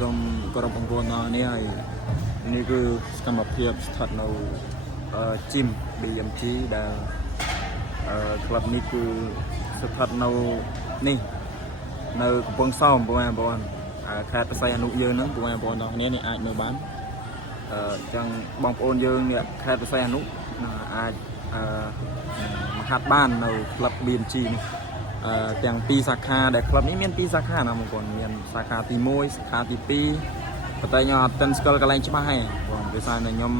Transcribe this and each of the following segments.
សូមគោរពបង្គំដល់នេះហើយនេះគឺសកម្មភាពស្ថិតនៅជីម BMG ដែលក្លឹបនេះគឺស្ថិតនៅនេះនៅកំពង់សោមបងប្អូនខេត្តបរសៃអនុយើងហ្នឹងបងប្អូនដល់គ្នានេះអាចមើលបានចឹងបងប្អូនយើងនេះខេត្តបរសៃអនុអាចមកហាត់បាននៅក្លឹប BMG នេះទាំងពីរសាខាដែលក្លឹបនេះមាន2សាខាណាបងប្អូនមានសាខាទី1សាខាទី2ប៉ុន្តែខ្ញុំអត់ទាន់ស្គាល់កន្លែងច្បាស់ទេបងដោយសារតែខ្ញុំ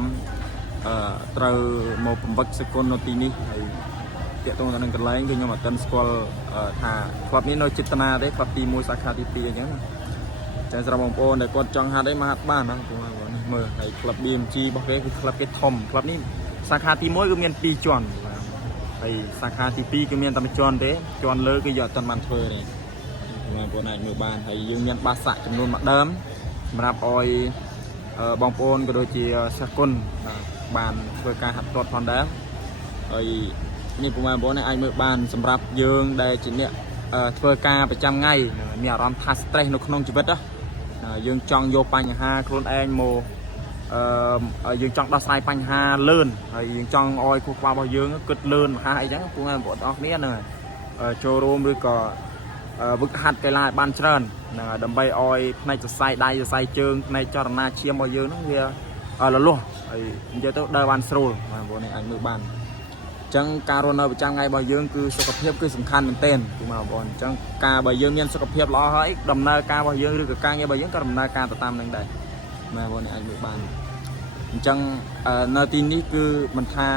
ត្រូវមកបំពេញសកលនៅទីនេះហើយតាក់ទងទៅនឹងកន្លែងគឺខ្ញុំអត់ទាន់ស្គាល់ថាក្លឹបនេះនៅចិត្តនាទេក្លឹបទី1សាខាទី2អញ្ចឹងណាចឹងសម្រាប់បងប្អូនដែលគាត់ចង់ហាត់អីមកហាត់បានណាបងប្អូននេះមើលហើយក្លឹប BMG របស់គេគឺក្លឹបគេធំក្លឹបនេះសាខាទី1គឺមាន2ជាន់ហើយសាខាទី2គឺមានតែមួយជាន់ទេជាន់លើគឺយកអត់ទាន់បានធ្វើទេបងប្អូនអាចមើលបានហើយយើងមានបាសាក់ចំនួនមួយដើមសម្រាប់ឲ្យបងប្អូនក៏ដូចជាសិស្សគុណបានធ្វើការហាត់ទាត់ផងដែរហើយនេះបងប្អូនអាចមើលបានសម្រាប់យើងដែលជាអ្នកធ្វើការប្រចាំថ្ងៃមានអារម្មណ៍ថា stress នៅក្នុងជីវិតណាយើងចង់យកបញ្ហាខ្លួនឯងមកយើងចង់ដោះស្រាយបញ្ហាលឿនហើយយើងចង់ឲ្យខួរក្បាលរបស់យើងគិតលឿនមហាអីចឹងបងប្អូនទាំងអស់គ្នាហ្នឹងចូលរួមឬក៏វឹកហាត់កីឡាឲ្យបានច្រើនដើម្បីឲ្យផ្នែកសរសៃដៃសរសៃជើងផ្នែកចលនាឈាមរបស់យើងហ្នឹងវាលលាស់ហើយនិយាយទៅដើរបានស្រួលបងប្អូននេះអាចមើលបានអញ្ចឹងការរស់នៅប្រចាំថ្ងៃរបស់យើងគឺសុខភាពគឺសំខាន់មែនទែនបងប្អូនអញ្ចឹងការបើយើងមានសុខភាពល្អហើយដំណើរការរបស់យើងឬក៏ការងាររបស់យើងក៏ដំណើរការទៅតាមនឹងដែរបងប្អូននេះអាចមើលបានអញ្ចឹងនៅទីនេះគឺមិនថា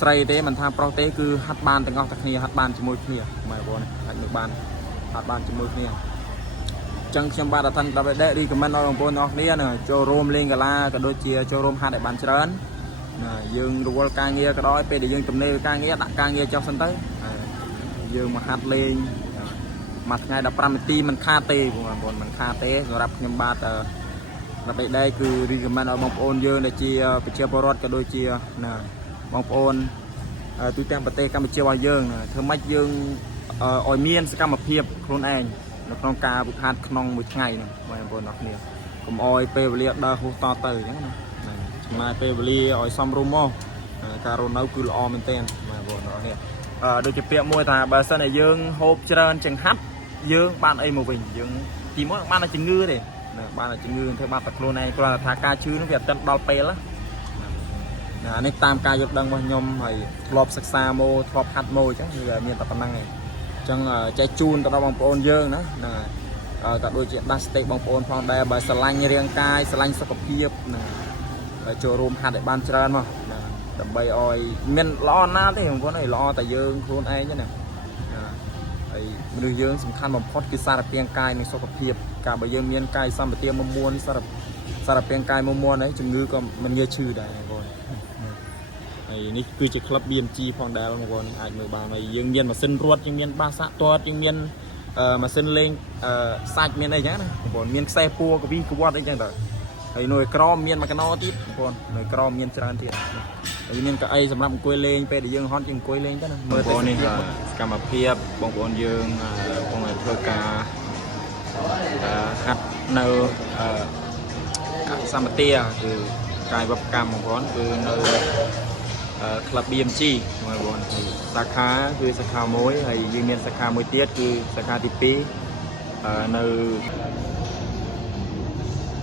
ស្រីទេមិនថាប្រុសទេគឺហាត់បានទាំងអស់តែគ្នាហាត់បានជាមួយគ្នាបងប្អូនអាចមើលបានហាត់បានជាមួយគ្នាអញ្ចឹងខ្ញុំបាទអធិនដារីខមមិនឲ្យបងប្អូនទាំងអស់គ្នាចូលរួមលេងកីឡាក៏ដូចជាចូលរួមហាត់ឲ្យបានច្រើនយើងរវល់ការងារក៏ដោយពេលដែលយើងទំនេរការងារដាក់ការងារចុះសិនទៅយើងមកហាត់លេងមួយថ្ងៃ15នាទីមិនខាតទេបងប្អូនមិនខាតទេសម្រាប់ខ្ញុំបាទដើម្បីដែរគឺ recommend ឲ្យបងប្អូនយើងដែលជាប្រជាពលរដ្ឋក៏ដូចជាបងប្អូនទូទាំងប្រទេសកម្ពុជារបស់យើងធ្វើម៉េចយើងឲ្យមានសកម្មភាពខ្លួនឯងនៅក្នុងការវឹកហាត់ក្នុងមួយថ្ងៃហ្នឹងបងប្អូនអរគ្នាកុំឲ្យពេលវេលាដើរហួសតទៅអញ្ចឹងណាចំណាយពេលវេលាឲ្យសមរម្យមកការរស់នៅគឺល្អមែនទែនបងប្អូនអរគ្នាដូចជាពាក្យមួយថាបើសិនតែយើងហូបច្រើនចង្ហាត់យើងបានអីមកវិញយើងទីមួយបានតែជំងឺទេបានតែជំងឺធ្វើបាត់តែខ្លួនឯងគ្រាន់តែថាការឈឺនោះវាអត់ទាន់ដល់ពេលណានេះតាមការយល់ដឹងរបស់ខ្ញុំហើយធ្លាប់សិក្សាមកធ្លាប់ហាត់មកអញ្ចឹងគឺមានតែប៉ុណ្្នឹងឯងអញ្ចឹងចែកជូនទៅដល់បងប្អូនយើងណាហ្នឹងហើយក៏ដូចជាដាស់ស្តេកបងប្អូនផងដែរបើស្រឡាញ់រាងកាយស្រឡាញ់សុខភាពណាចូលរួមហាត់ឲ្យបានច្រើនមកណាដើម្បីឲ្យមានល្អណាស់ទេបងប្អូនអើយល្អតែយើងខ្លួនឯងណាហើយមនុស្សយើងសំខាន់បំផុតគឺសារពាង្គកាយនិងសុខភាពការបើយើងមានកាយសម្បទាមុំមួនសារពាង្គកាយមុំមួនហើយជំងឺក៏មិនងាយឈឺដែរបងប្អូនហើយនេះគឺជាក្លឹប BMG ផងដែរបងប្អូនអាចមើលបានហើយយើងមានម៉ាស៊ីនរត់យើងមានបាសាក់ទាត់យើងមានម៉ាស៊ីនលេងសាច់មានអីចឹងណាបងប្អូនមានខ្សែពួរកវីកវត្តអីចឹងទៅហើយនៅក្រមមានមួយកណោទៀតបងប្អូននៅក្រមមានច្រើនទៀតហើយមានកៅអីសម្រាប់អង្គុយលេងពេលដែលយើងហត់យើងអង្គុយលេងទៅណាមើលទៅនេះសកម្មភាពបងប្អូនយើងកំពុងធ្វើការហាត់នៅសម្បទាគឺកាយវប្បកម្មបងប្អូនគឺនៅក្លឹប BMG បងប្អូនសាខាគឺសាខា1ហើយយើងមានសាខាមួយទៀតគឺសាខាទី2នៅ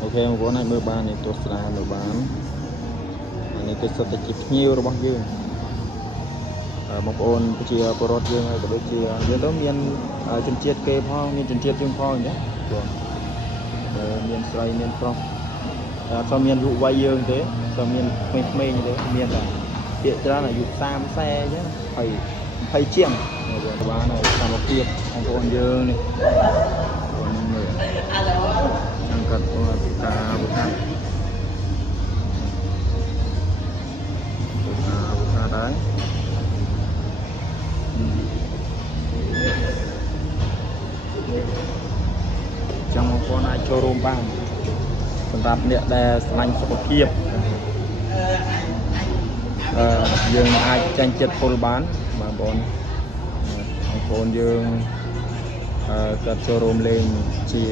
អូខេបងប្អូនឲ្យមើលបាននេះទស្សនាមើលបាននេះគឺសុទ្ធតែជាភ្ញៀវរបស់យើងបងប្អូនជាពលរដ្ឋយើងហើយក៏ដូចជាយើងទៅមានជនជាតិគេផងមានជនជាតិយើងផងអញ្ចឹងបងមានស្រីមានប្រុសអត់មានយុវវ័យយើងទេក៏មានក្មេងៗទេមានតែពាក្យច្រើនអាយុ30 40អញ្ចឹងហើយ20ជាងបងប្អូនបានហើយសកម្មភាពបងប្អូនយើងនេះបងមើលចង្កាត់ការវឹកហាត់ដែរចង់បងប្អូនអាចចូលរួមបានសម្រាប់អ្នកដែលស្រឡាញ់សុខភាពយើងអាចចាញ់ចិត្តពលបានបងប្អូនយើង គាត់ចូលរួមលេងជា